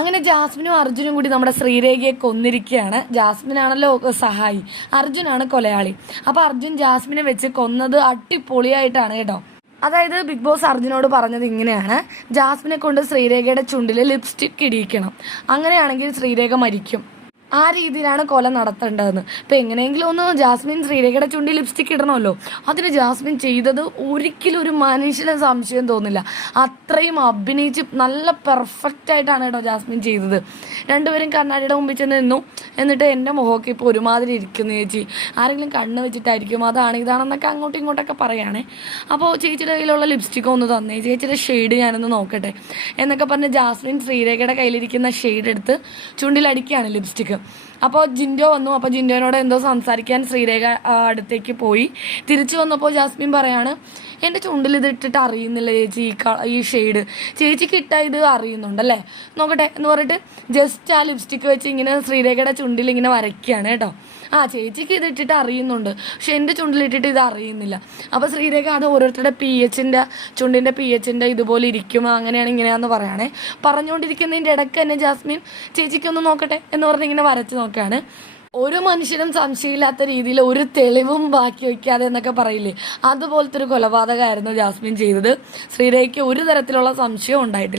അങ്ങനെ ജാസ്മിനും അർജുനും കൂടി നമ്മുടെ ശ്രീരേഖയെ കൊന്നിരിക്കുകയാണ്. ജാസ്മിനാണല്ലോ സഹായി, അർജുനാണ് കൊലയാളി. അപ്പോൾ അർജുൻ ജാസ്മിനെ വെച്ച് കൊന്നത് അടിപൊളിയായിട്ടാണ് കേട്ടോ. അതായത് ബിഗ് ബോസ് അർജുനോട് പറഞ്ഞത് ഇങ്ങനെയാണ്: ജാസ്മിനെ കൊണ്ട് ശ്രീരേഖയുടെ ചുണ്ടിൽ ലിപ്സ്റ്റിക് ഇടിയിക്കണം, അങ്ങനെയാണെങ്കിൽ ശ്രീരേഖ മരിക്കും. ആ രീതിയിലാണ് കൊല നടത്തേണ്ടതെന്ന്. ഇപ്പം എങ്ങനെയെങ്കിലും ഒന്ന് ജാസ്മിൻ ശ്രീരേഖയുടെ ചുണ്ടി ലിപ്സ്റ്റിക് ഇടണമല്ലോ. അതിന് ജാസ്മിൻ ചെയ്തത് ഒരിക്കലും ഒരു മനുഷ്യന് സംശയം തോന്നില്ല. അത്രയും അഭിനയിച്ച് നല്ല പെർഫെക്റ്റ് ആയിട്ടാണ് കേട്ടോ ജാസ്മിൻ ചെയ്തത്. രണ്ടുപേരും കണ്ണാടിയുടെ മുമ്പിൽ ചെന്ന് നിന്നു. എന്നിട്ട് എൻ്റെ മുഖമൊക്കെ ഇപ്പോൾ ഒരുമാതിരി ഇരിക്കുന്നു ചേച്ചി, ആരെങ്കിലും കണ്ണ് വെച്ചിട്ടായിരിക്കും, അതാണ് ഇതാണെന്നൊക്കെ അങ്ങോട്ടും ഇങ്ങോട്ടൊക്കെ പറയുകയാണേ. അപ്പോൾ ചേച്ചിയുടെ കയ്യിലുള്ള ലിപ്സ്റ്റിക്ക് ഒന്ന് തന്നേ, ചേച്ചിയുടെ ഷെയ്ഡ് ഞാനൊന്ന് നോക്കട്ടെ എന്നൊക്കെ പറഞ്ഞ് ജാസ്മിൻ ശ്രീരേഖയുടെ കയ്യിലിരിക്കുന്ന ഷെയ്ഡ് എടുത്ത് ചുണ്ടിലടിക്കുകയാണ് ലിപ്സ്റ്റിക്ക്. അപ്പോൾ ജിൻഡോ വന്നു. അപ്പോൾ ജിൻഡോനോട് എന്തോ സംസാരിക്കാൻ ശ്രീരേഖ അടുത്തേക്ക് പോയി. തിരിച്ചു വന്നപ്പോൾ ജാസ്മിൻ പറയാണ്: എൻ്റെ ചുണ്ടിൽ ഇത് ഇട്ടിട്ട് അറിയുന്നില്ല ചേച്ചി, ഈ ഷെയ്ഡ് ചേച്ചിക്ക് ഇട്ടാൽ ഇത് അറിയുന്നുണ്ടല്ലേ, നോക്കട്ടെ എന്ന് പറഞ്ഞിട്ട് ജസ്റ്റ് ആ ലിപ്സ്റ്റിക്ക് വെച്ച് ഇങ്ങനെ ശ്രീരേഖയുടെ ചുണ്ടിൽ ഇങ്ങനെ വരയ്ക്കുകയാണ് കേട്ടോ. ചേച്ചിക്ക് ഇത് ഇട്ടിട്ട് അറിയുന്നുണ്ട്, പക്ഷെ എൻ്റെ ചുണ്ടിലിട്ടിട്ട് ഇത് അറിയുന്നില്ല. അപ്പോൾ ശ്രീരേഖ അത് ഓരോരുത്തരുടെ ചുണ്ടിൻ്റെ pH ഇതുപോലെ ഇരിക്കും, അങ്ങനെയാണ് ഇങ്ങനെയാണെന്ന് പറയുകയാണേ. പറഞ്ഞുകൊണ്ടിരിക്കുന്നതിൻ്റെ ഇടയ്ക്ക് തന്നെ ജാസ്മിൻ ചേച്ചിക്കൊന്ന് നോക്കട്ടെ എന്ന് പറഞ്ഞ് ഇങ്ങനെ വരച്ച് നോക്കുകയാണ്. ഒരു മനുഷ്യനും സംശയമില്ലാത്ത രീതിയിൽ ഒരു തെളിവും ബാക്കി വയ്ക്കാതെ എന്നൊക്കെ പറയില്ലേ, അതുപോലത്തെ ഒരു കൊലപാതകമായിരുന്നു ജാസ്മിൻ ചെയ്തത്. ശ്രീരേഖയ്ക്ക് ഒരു തരത്തിലുള്ള സംശയവും ഉണ്ടായിട്ടില്ല.